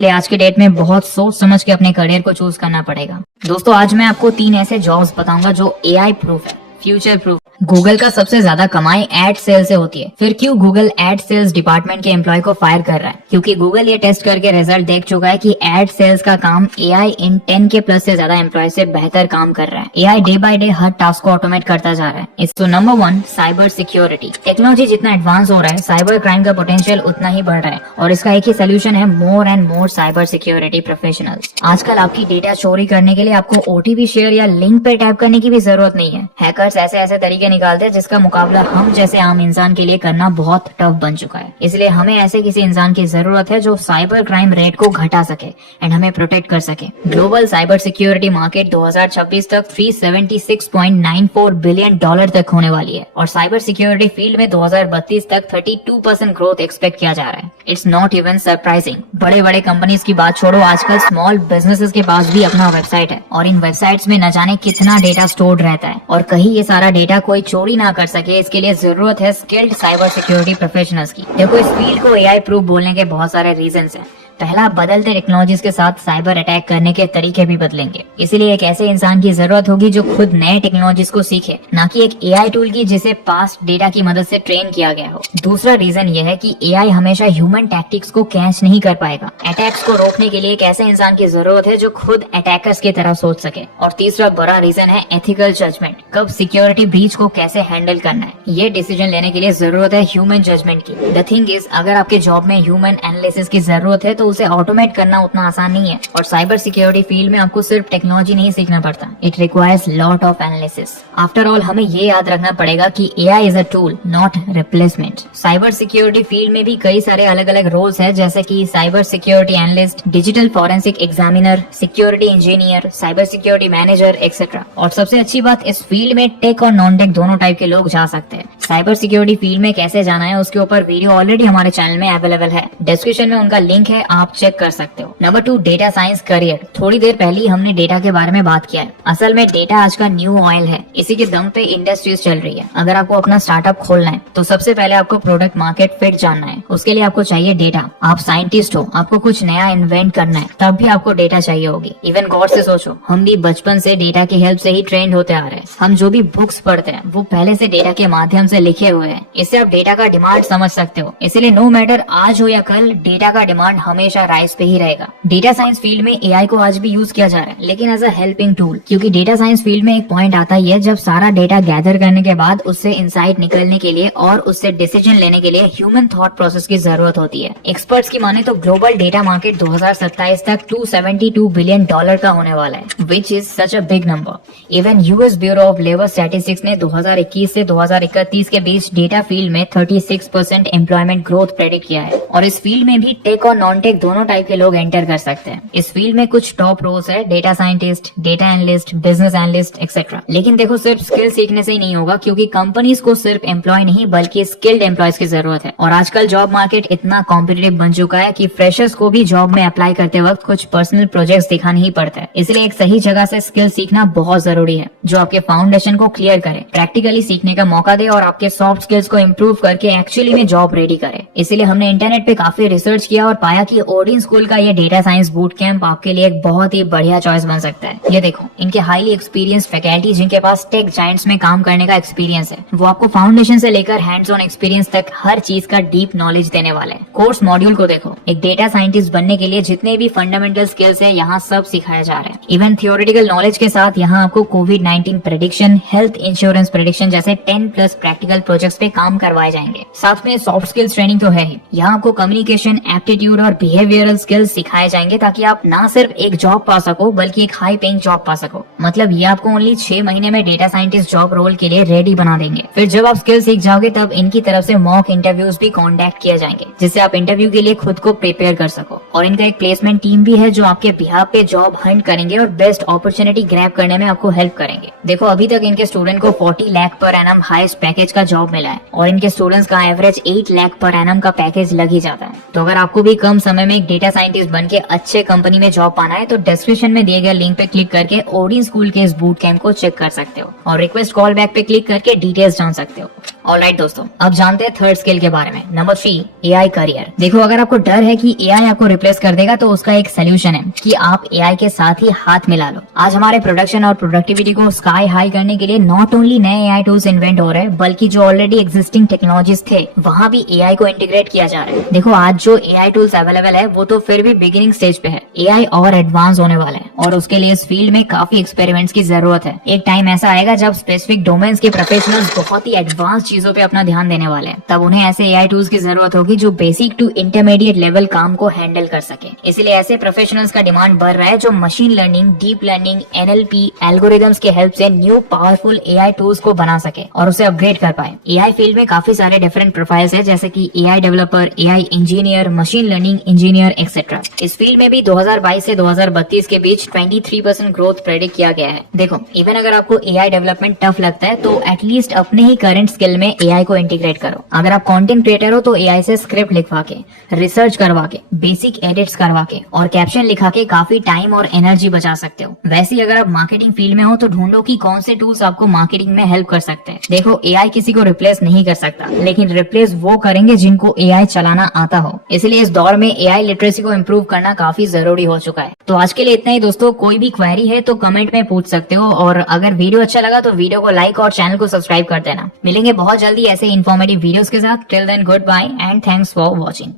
इसलिए आज के डेट में बहुत सोच समझ के अपने करियर को चूज करना पड़ेगा। दोस्तों आज मैं आपको 3 ऐसे जॉब्स बताऊंगा जो एआई प्रूफ है, फ्यूचर प्रूफ। गूगल का सबसे ज्यादा कमाई एड सेल से होती है। फिर क्यों गूगल एड सेल्स डिपार्टमेंट के एम्प्लॉय को फायर कर रहा है? क्योंकि गूगल ये टेस्ट करके रिजल्ट देख चुका है कि एड सेल्स का काम एआई इन 10K प्लस से ज्यादा एम्प्लॉय से बेहतर काम कर रहा है। AI day by day her task को ऑटोमेट करता जा रहा है। तो नंबर 1 साइबर सिक्योरिटी। टेक्नोलॉजी जितना एडवांस हो रहा है, साइबर क्राइम का पोटेंशियल उतना ही बढ़ रहा है और इसका एक ही सोल्यूशन है, more and more cyber security professionals. आजकल आपकी डेटा चोरी करने के लिए आपको ओटीपी शेयर या लिंक पे टैप करने की भी जरूरत नहीं है। हैकर्स ऐसे ऐसे तरीके निकालते हैं जिसका मुकाबला हम जैसे आम इंसान के लिए करना बहुत टफ बन चुका है। इसलिए हमें ऐसे किसी इंसान की जरूरत है जो साइबर क्राइम रेट को घटा सके एंड हमें प्रोटेक्ट कर सके। ग्लोबल साइबर सिक्योरिटी मार्केट 2026 तक $376.94 बिलियन तक होने वाली है और साइबर सिक्योरिटी फील्ड में 2032 तक 32% ग्रोथ एक्सपेक्ट किया जा रहा है। It's not even surprising. बड़े बड़े कंपनीज की बात छोड़ो, आजकल स्मॉल बिजनेसेस के पास भी अपना वेबसाइट है और इन वेबसाइट्स में न जाने कितना डेटा स्टोर्ड रहता है और कहीं ये सारा डेटा कोई चोरी ना कर सके, इसके लिए जरूरत है स्किल्ड साइबर सिक्योरिटी प्रोफेशनल्स की। देखो इस फील्ड को एआई प्रूफ बोलने के बहुत सारे रीजंस हैं। पहला, बदलते टेक्नोलॉजीज के साथ साइबर अटैक करने के तरीके भी बदलेंगे, इसीलिए एक ऐसे इंसान की जरूरत होगी जो खुद नए टेक्नोलॉजीज को सीखे, ना कि एक एआई टूल की जिसे पास्ट डेटा की मदद से ट्रेन किया गया हो। दूसरा रीजन यह है कि एआई हमेशा ह्यूमन टैक्टिक्स को कैच नहीं कर पाएगा। अटैक्स को रोकने के लिए एक ऐसे इंसान की जरूरत है जो खुद अटैकर्स की तरह सोच सके। और तीसरा बड़ा रीजन है एथिकल जजमेंट। कब सिक्योरिटी ब्रीच को कैसे हैंडल करना है, ये डिसीजन लेने के लिए जरूरत है ह्यूमन जजमेंट की। द थिंग इज, अगर आपके जॉब में ह्यूमन एनालिसिस की जरूरत है तो उसे ऑटोमेट करना उतना आसान नहीं है और साइबर सिक्योरिटी फील्ड में आपको सिर्फ टेक्नोलॉजी नहीं सीखना पड़ता, it requires lot of analysis. After all हमें ये याद रखना पड़ेगा कि AI is a tool, not replacement. Cyber security field में भी कई सारे अलग अलग रोल्स है, जैसे कि cyber security analyst, digital forensic examiner, security engineer, cyber security manager etcetera. और सबसे अच्छी बात, इस फील्ड में टेक और नॉन टेक दोनों टाइप के लोग जा सकते हैं। साइबर सिक्योरिटी फील्ड में कैसे जाना है उसके ऊपर वीडियो ऑलरेडी हमारे चैनल में अवेलेबल है, डिस्क्रिप्शन में उनका लिंक है, आप चेक कर सकते हो। Number 2 data science career. थोड़ी देर पहले हमने डेटा के बारे में बात किया है। असल में डेटा आज का न्यू ऑयल है, इसी के दम पे इंडस्ट्रीज चल रही है। अगर आपको अपना स्टार्टअप खोलना है तो सबसे पहले आपको प्रोडक्ट मार्केट फिट जानना है, उसके लिए आपको चाहिए डेटा। आप साइंटिस्ट हो, आपको कुछ नया इन्वेंट करना है, तब भी आपको डेटा चाहिए होगी। इवन गौर से सोचो, हम भी बचपन से डेटा की हेल्प से ही ट्रेंड होते आ रहे हैं। हम जो भी बुक्स पढ़ते हैं वो पहले से डेटा के माध्यम से लिखे हुए हैं। इससे आप डेटा का डिमांड समझ सकते हो। इसलिए नो मैटर आज हो या कल, डेटा का डिमांड हमेशा राइज पे ही रहेगा। डेटा साइंस फील्ड में एआई को आज भी यूज किया जा रहा है, लेकिन एज अ हेल्पिंग टूल, क्योंकि डेटा साइंस फील्ड में एक पॉइंट आता ही है जब सारा डेटा गैदर करने के बाद उससे इंसाइट निकलने के लिए और उससे डिसीजन लेने के लिए ह्यूमन थॉट प्रोसेस की जरूरत होती है। एक्सपर्ट्स की माने तो ग्लोबल डेटा मार्केट 2027 तक $272 बिलियन का होने वाला है, which is such a big number. Even US bureau of labour statistics ने 2021 से 2031 के बीच डेटा फील्ड में 36% एम्प्लॉयमेंट ग्रोथ प्रेडिक्ट किया है और इस फील्ड में भी टेक और नॉन टेक दोनों टाइप के लोग एंटर कर सकते हैं। इस फील्ड में कुछ टॉप रोल्स है, data scientist, data analyst, business analyst etcetera. लेकिन देखो सिर्फ स्किल सीखने से ही नहीं होगा, क्योंकि कंपनीज को सिर्फ एम्प्लॉय नहीं बल्कि स्किल्ड एम्प्लॉयज की जरूरत है। और आजकल जॉब मार्केट इतना कॉम्पिटिटिव बन चुका है कि फ्रेशर्स को भी जॉब में अप्लाई करते वक्त कुछ पर्सनल प्रोजेक्ट्स दिखाना ही पड़ता है। इसलिए एक सही जगह से स्किल सीखना बहुत जरूरी है जो आपके फाउंडेशन को क्लियर करे, प्रैक्टिकली सीखने का मौका दे और आपके सॉफ्ट स्किल्स को इम्प्रूव करके एक्चुअली में जॉब रेडी करे। इसलिए हमने इंटरनेट पे काफी रिसर्च किया और पाया कि ओडिन स्कूल का ये डेटा साइंस बूट कैंप आपके लिए एक बहुत ही बढ़िया चॉइस बन सकता है। ये देखो, इनके हाईली एक्सपीरियंस फैकल्टी जिनके पास टेक जायंट्स में काम करने का एक्सपीरियंस है, वो आपको फाउंडेशन से लेकर हैंड्स ऑन एक्सपीरियंस तक हर चीज का डीप नॉलेज देने वाले हैं। कोर्स मॉड्यूल को देखो, एक डेटा साइंटिस्ट बनने के लिए जितने भी फंडामेंटल स्किल्स है यहाँ सब सिखाया जा रहा है। इवन थियोरेटिकल नॉलेज के साथ यहाँ आपको कोविड-19 प्रेडिक्शन, हेल्थ इंश्योरेंस प्रेडिक्शन जैसे 10+ प्रैक्टिकल प्रोजेक्ट्स पे काम करवाए जाएंगे। साथ में सॉफ्ट स्किल्स ट्रेनिंग तो है ही, यहाँ आपको कम्युनिकेशन, एप्टीट्यूड और बिहेवियरल स्किल्स सिखाए जाएंगे ताकि आप ना सिर्फ एक जॉब पा सको बल्कि एक हाई पेइंग जॉब पा सको। मतलब ये आपको ओनली 6 महीने में डेटा साइंटिस्ट जॉब रोल के लिए रेडी बना देंगे। फिर जब आप स्किल सीख जाओगे तब इनकी तरफ से मॉक इंटरव्यूज भी कॉन्टेक्ट किए जाएंगे, जिससे आप इंटरव्यू के लिए खुद को प्रिपेयर कर सको। और इनका एक प्लेसमेंट टीम भी है जो आपके बिहाफ पे जॉब हंट करेंगे और बेस्ट अपॉर्चुनिटी ग्रैब करने में आपको हेल्प करेंगे। देखो अभी तक इनके स्टूडेंट को 40 lakh per annum highest package का जॉब मिला है और इनके स्टूडेंट्स का एवरेज 8 लाख पर एनम का पैकेज लग ही जाता है। तो अगर आपको भी कम समय समय में एक डेटा साइंटिस्ट बन के अच्छे कंपनी में जॉब पाना है तो डिस्क्रिप्शन में दिए गए लिंक पे क्लिक करके ओडिन स्कूल के इस बूट कैंप को चेक कर सकते हो और रिक्वेस्ट कॉल बैक पे क्लिक करके डिटेल्स जान सकते हो। ऑलराइट दोस्तों, अब जानते हैं थर्ड स्किल के बारे में। Number 3, AI career. देखो, अगर आपको डर है कि एआई आपको रिप्लेस कर देगा तो उसका एक सोल्यूशन है कि आप एआई के साथ ही हाथ मिला लो। आज हमारे प्रोडक्शन और प्रोडक्टिविटी को स्काई हाई करने के लिए नॉट ओनली नए एआई टूल्स इन्वेंट हो रहे हैं बल्कि जो ऑलरेडी एग्जिस्टिंग टेक्नोलॉजीज थे वहाँ भी एआई को इंटीग्रेट किया जा रहा है। देखो, आज जो एआई टूल्स अवेलेबल है वो तो फिर भी बिगिनिंग स्टेज पे है। एआई और एडवांस होने वाले हैं और उसके लिए इस फील्ड में काफी एक्सपेरिमेंट्स की जरूरत है। एक टाइम ऐसा आएगा जब स्पेसिफिक डोमेन्स के प्रोफेशनल्स बहुत ही एडवांस चीजों पे अपना ध्यान देने वाले हैं। तब उन्हें ऐसे एआई टूल्स की जरूरत होगी जो बेसिक टू इंटरमीडिएट लेवल काम को हैंडल कर सके। इसलिए ऐसे प्रोफेशनल्स का डिमांड बढ़ रहा है जो machine learning, deep learning, NLP algorithms के हेल्प से न्यू पावरफुल एआई टूल्स को बना सके और उसे अपग्रेड कर पाए। एआई फील्ड में काफी सारे डिफरेंट प्रोफाइल्स है जैसे कि AI developer, AI engineer, machine learning engineer etcetera. इस फील्ड में भी 2022 से 2032 के बीच 23% ग्रोथ प्रेडिक्ट किया गया है। देखो, इवन अगर आपको एआई डेवलपमेंट टफ लगता है तो एटलीस्ट अपने ही करंट स्किल में एआई को इंटीग्रेट करो। अगर आप कंटेंट क्रिएटर हो तो एआई से स्क्रिप्ट लिखवा के, रिसर्च करवा के, बेसिक एडिट्स करवा के और कैप्शन लिखा के काफी टाइम और एनर्जी बचा सकते हो। वैसे ही अगर आप मार्केटिंग फील्ड में हो तो ढूंढो कि कौन से टूल्स आपको मार्केटिंग में हेल्प कर सकते हैं। देखो, एआई किसी को रिप्लेस नहीं कर सकता, लेकिन रिप्लेस वो करेंगे जिनको एआई चलाना आता हो। इसलिए इस दौर में एआई लिटरेसी को इम्प्रूव करना काफी जरूरी हो चुका है। तो आज के लिए इतना ही दोस्तों। कोई भी क्वेरी है तो कमेंट में पूछ सकते हो और अगर वीडियो अच्छा लगा तो वीडियो को लाइक और चैनल को सब्सक्राइब कर देना। मिलेंगे बहुत जल्दी ऐसे इन्फॉर्मेटिव वीडियोस के साथ। Till then, good bye and thanks for watching.